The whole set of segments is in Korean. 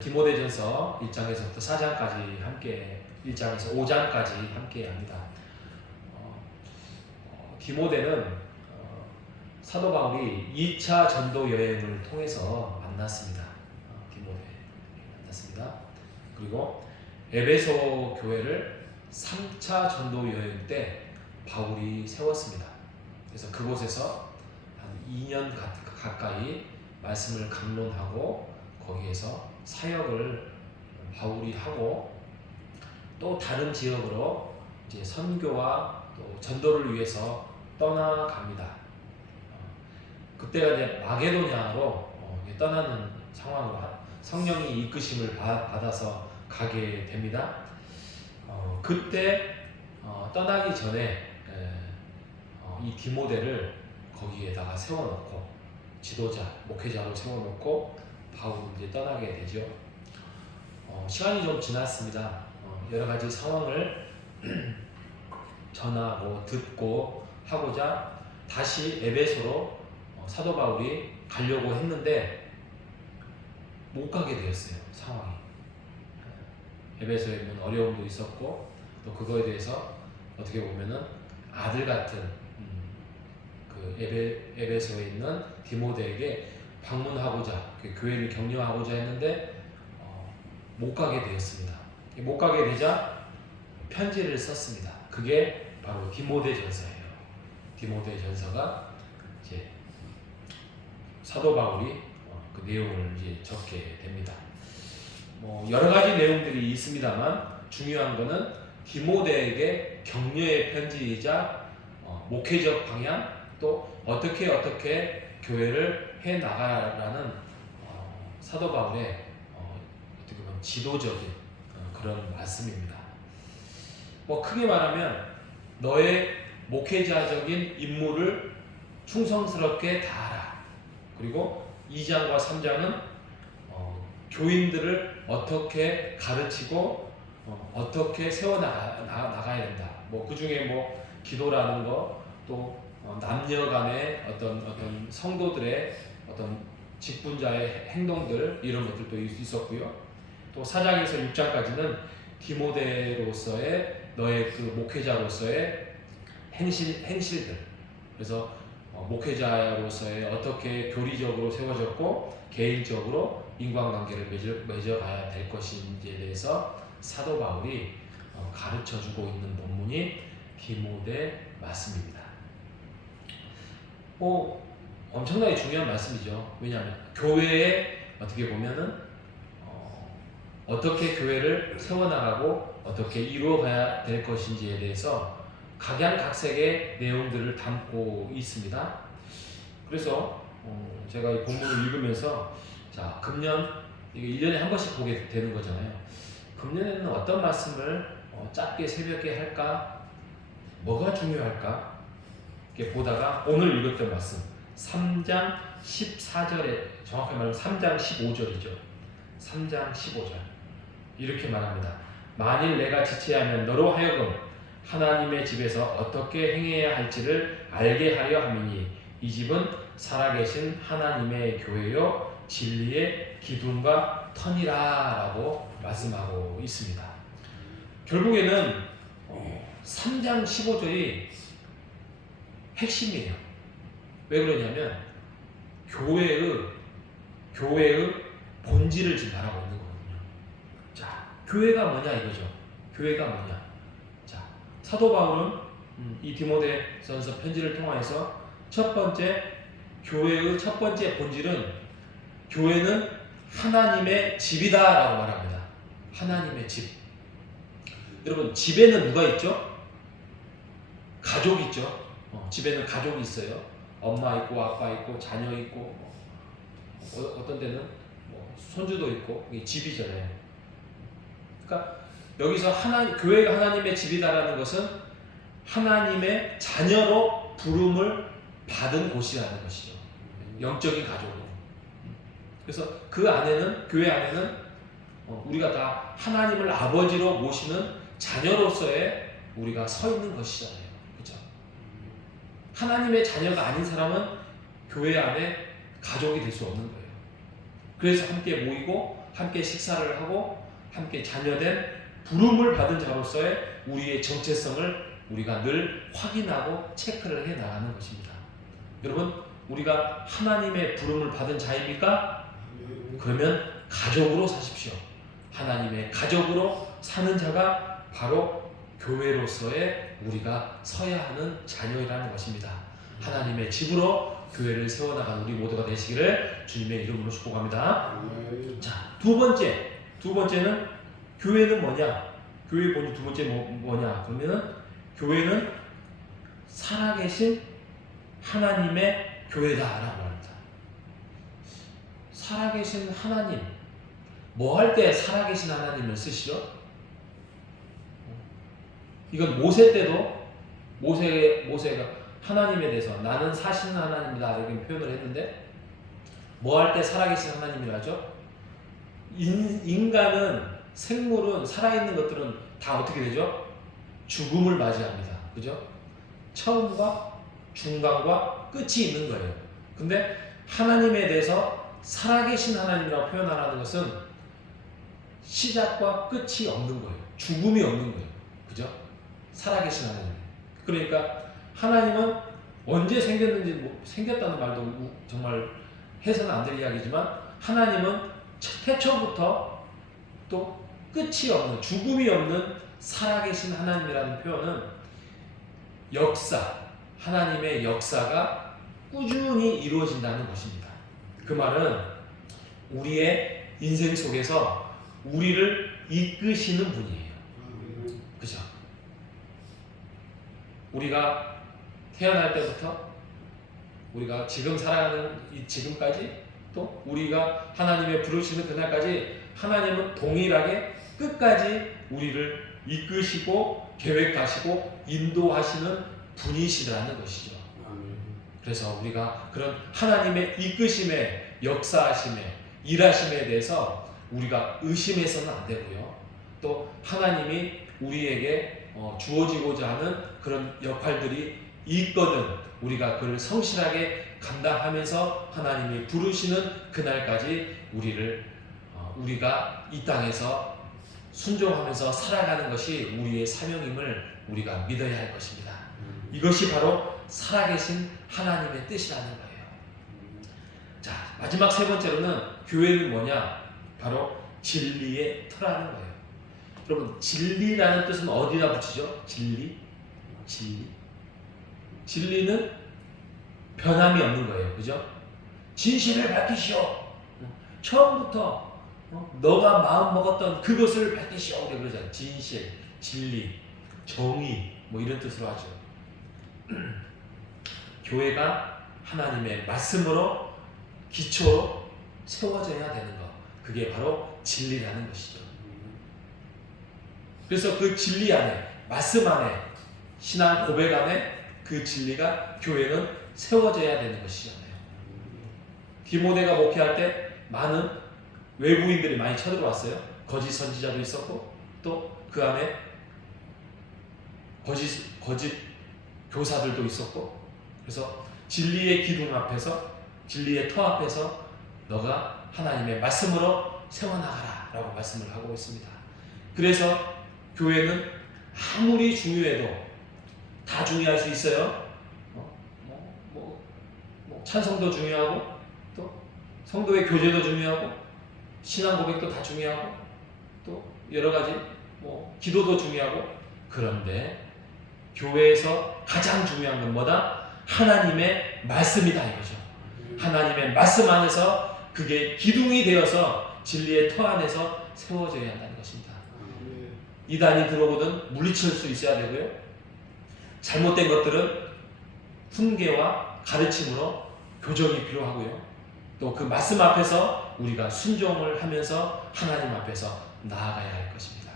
디모데전서 1장에서부터 4장까지 함께 1장에서 5장까지 함께 합니다. 디모데는 사도 바울이 2차 전도 여행을 통해서 만났습니다. 디모데 만났습니다. 그리고 에베소 교회를 3차 전도 여행 때 바울이 세웠습니다. 그래서 그곳에서 한 2년 가까이 말씀을 강론하고 거기에서 사역을 바울이 하고 또 다른 지역으로 이제 선교와 또 전도를 위해서 떠나갑니다. 그때가 이제 마게도냐로 떠나는 상황으로 성령이 이끄심을 받아서 가게 됩니다. 그때 떠나기 전에 이 디모데를 거기에다가 세워놓고 지도자, 목회자로 세워놓고 바울은 이제 떠나게 되죠. 시간이 좀 지났습니다. 여러 가지 상황을 전하고 듣고 하고자 다시 에베소로 사도 바울이 가려고 했는데 못 가게 되었어요. 상황이. 에베소에 있는 어려움도 있었고 또 그거에 대해서 어떻게 보면은 아들 같은 그 에베소에 있는 디모데에게 방문하고자 교회를 격려하고자 했는데 못 가게 되었습니다. 못 가게 되자 편지를 썼습니다. 그게 바로 디모데전서예요. 디모데전서가 이제 사도 바울이 그 내용을 이제 적게 됩니다. 여러 가지 내용들이 있습니다만 중요한 것은 디모데에게 격려의 편지이자 목회적 방향 또 어떻게 교회를 해 나가라는 사도 바울의 어떻게 보면 지도적인 그런 말씀입니다. 크게 말하면 너의 목회자적인 임무를 충성스럽게 다하라. 그리고 2장과 3장은 교인들을 어떻게 가르치고 어떻게 세워나가야 된다. 그 중에 기도라는 거, 또 남녀 간의 어떤 성도들의 어떤 직분자의 행동들, 이런 것들도 있었고요. 또 4장에서 6장까지는 디모데로서의 너의 그 목회자로서의 행실들. 그래서 목회자로서의 어떻게 교리적으로 세워졌고 개인적으로 인간관계를 맺어가야 될 것인지에 대해서 사도 바울이 가르쳐주고 있는 본문이 디모데 말씀입니다. 엄청나게 중요한 말씀이죠. 왜냐하면 교회에 어떻게 보면은 어떻게 교회를 세워나가고 어떻게 이루어가야 될 것인지에 대해서 각양각색의 내용들을 담고 있습니다. 그래서 제가 이 본문을 읽으면서 자, 금년 이게 1년에 한 번씩 보게 되는 거잖아요. 금년에는 어떤 말씀을 짧게 새벽에 할까? 뭐가 중요할까? 이렇게 보다가 오늘 읽었던 말씀 3장 14절에 정확히 말하면 3장 15절이죠. 3장 15절 이렇게 말합니다. 만일 내가 지체하면 너로 하여금 하나님의 집에서 어떻게 행해야 할지를 알게 하려 함이니 이 집은 살아계신 하나님의 교회요 진리의 기둥과 터니라 라고 말씀하고 있습니다. 결국에는 3장 15절이 핵심이에요. 왜 그러냐면 교회의 본질을 지금 말하고 있는 거거든요. 자, 교회가 뭐냐 이거죠. 교회가 뭐냐. 자, 사도 바울은 이 디모데전서 편지를 통해서 첫 번째 교회의 첫 번째 본질은 교회는 하나님의 집이다라고 말합니다. 하나님의 집. 여러분 집에는 누가 있죠? 가족 있죠. 집에는 가족이 있어요. 엄마 있고 아빠 있고 자녀 있고 어떤 데는 손주도 있고 이게 집이잖아요. 그러니까 여기서 교회가 하나님의 집이다라는 것은 하나님의 자녀로 부름을 받은 곳이라는 것이죠. 영적인 가족으로. 그래서 그 안에는 교회 안에는 우리가 다 하나님을 아버지로 모시는 자녀로서의 우리가 서 있는 것이잖아요. 그렇죠? 하나님의 자녀가 아닌 사람은 교회 안에 가족이 될 수 없는 거예요. 그래서 함께 모이고 함께 식사를 하고 함께 자녀된 부름을 받은 자로서의 우리의 정체성을 우리가 늘 확인하고 체크를 해 나가는 것입니다. 여러분, 우리가 하나님의 부름을 받은 자입니까? 그러면 가족으로 사십시오. 하나님의 가족으로 사는 자가 바로 교회로서의 우리가 서야 하는 자녀이라는 것입니다. 하나님의 집으로 교회를 세워나가는 우리 모두가 되시기를 주님의 이름으로 축복합니다. 자, 두 번째는 교회는 뭐냐? 교회 본질 두 번째 뭐냐? 그러면은 교회는 살아계신 하나님의 교회다라고 합니다. 살아계신 하나님, 뭐 할 때 살아계신 하나님을 쓰시죠? 이건 모세 때도 모세가 하나님에 대해서 나는 사시는 하나님이다 이렇게 표현을 했는데, 뭐 할 때 살아계신 하나님이라죠? 인간은, 생물은, 살아있는 것들은 다 어떻게 되죠? 죽음을 맞이합니다. 그죠? 처음과 중간과 끝이 있는 거예요. 근데 하나님에 대해서 살아계신 하나님이라고 표현하라는 것은 시작과 끝이 없는 거예요. 죽음이 없는 거예요. 그죠? 살아계신 하나님. 그러니까 하나님은 언제 생겼는지, 생겼다는 말도 정말 해서는 안 될 이야기지만, 하나님은 태초부터 또 끝이 없는, 죽음이 없는 살아계신 하나님이라는 표현은 역사, 하나님의 역사가 꾸준히 이루어진다는 것입니다. 그 말은 우리의 인생 속에서 우리를 이끄시는 분이에요. 그죠? 우리가 태어날 때부터 우리가 지금 살아가는 이 지금까지, 또 우리가 하나님의 부르시는 그날까지 하나님은 동일하게 끝까지 우리를 이끄시고 계획하시고 인도하시는 분이시라는 것이죠. 그래서 우리가 그런 하나님의 이끄심에, 역사하심에, 일하심에 대해서 우리가 의심해서는 안 되고요. 또 하나님이 우리에게 주어지고자 하는 그런 역할들이 있거든 우리가 그를 성실하게 감당하면서 하나님이 부르시는 그날까지 우리가 이 땅에서 순종하면서 살아가는 것이 우리의 사명임을 우리가 믿어야 할 것입니다. 이것이 바로 살아계신 하나님의 뜻이라는 거예요. 자, 마지막 세 번째로는 교회는 뭐냐? 바로 진리의 터라는 거예요. 여러분, 진리라는 뜻은 어디다 붙이죠? 진리는 변함이 없는 거예요. 그죠? 진실을 밝히시오. 처음부터 너가 마음 먹었던 그것을 밝히시오. 그러잖아요. 진실, 진리, 정의 뭐 이런 뜻으로 하죠. 교회가 하나님의 말씀으로 기초로 세워져야 되는 것, 그게 바로 진리라는 것이죠. 그래서 그 진리 안에, 말씀 안에, 신앙 고백 안에 그 진리가 교회는 세워져야 되는 것이잖아요. 디모데가 목회할 때 많은 외부인들이 많이 쳐들어왔어요. 거짓 선지자도 있었고, 또 그 안에 거짓 교사들도 있었고, 그래서 진리의 기둥 앞에서, 진리의 터 앞에서 너가 하나님의 말씀으로 세워나가라 라고 말씀을 하고 있습니다. 그래서 교회는 아무리 중요해도, 다 중요할 수 있어요. 찬송도 중요하고, 또 성도의 교제도 중요하고, 신앙 고백도 다 중요하고, 또 여러 가지 기도도 중요하고, 그런데 교회에서 가장 중요한 건 뭐다? 하나님의 말씀이다 이거죠. 하나님의 말씀 안에서 그게 기둥이 되어서 진리의 터 안에서 세워져야 한다는 것입니다. 이단이 들어오든 물리칠 수 있어야 되고요. 잘못된 것들은 훈계와 가르침으로 교정이 필요하고요. 또 그 말씀 앞에서 우리가 순종을 하면서 하나님 앞에서 나아가야 할 것입니다.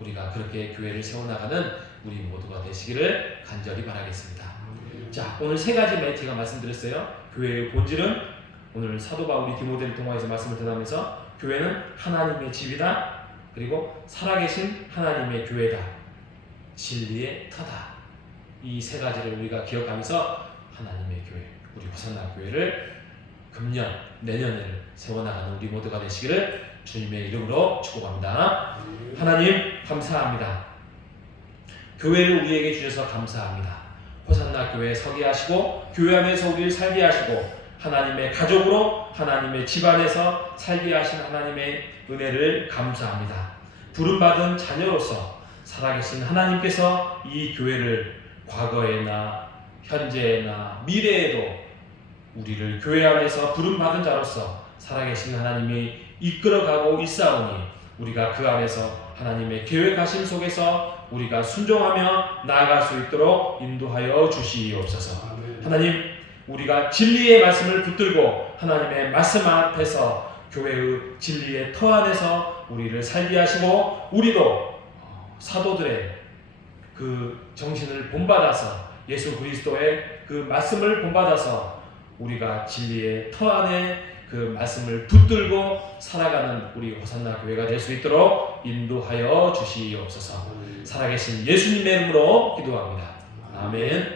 우리가 그렇게 교회를 세워나가는 우리 모두가 되시기를 간절히 바라겠습니다. 자, 오늘 세 가지 메시지가 말씀드렸어요. 교회의 본질은 오늘 사도 바울이 디모데를 통해서 말씀을 전하면서 교회는 하나님의 집이다. 그리고 살아계신 하나님의 교회다. 진리의 터다. 이 세 가지를 우리가 기억하면서 하나님의 교회, 우리 호산나 교회를 금년, 내년을 세워나가는 우리 모두가 되시기를 주님의 이름으로 축복합니다. 하나님 감사합니다. 교회를 우리에게 주셔서 감사합니다. 호산나 교회에 서게 하시고 교회 안에서 우리를 살게 하시고 하나님의 가족으로 하나님의 집안에서 살게 하신 하나님의 은혜를 감사합니다. 부름받은 자녀로서 살아계신 하나님께서 이 교회를 과거에나 현재나 미래에도 우리를 교회 안에서 부름받은 자로서 살아계신 하나님이 이끌어가고 있사오니 우리가 그 안에서 하나님의 계획하심 속에서 우리가 순종하며 나아갈 수 있도록 인도하여 주시옵소서. 하나님, 우리가 진리의 말씀을 붙들고 하나님의 말씀 앞에서 교회의 진리의 터 안에서 우리를 살게 하시고 우리도 사도들의 그 정신을 본받아서 예수 그리스도의 그 말씀을 본받아서 우리가 진리의 터 안에 그 말씀을 붙들고 살아가는 우리 호산나 교회가 될 수 있도록 인도하여 주시옵소서. 살아계신 예수님의 이름으로 기도합니다. 아멘.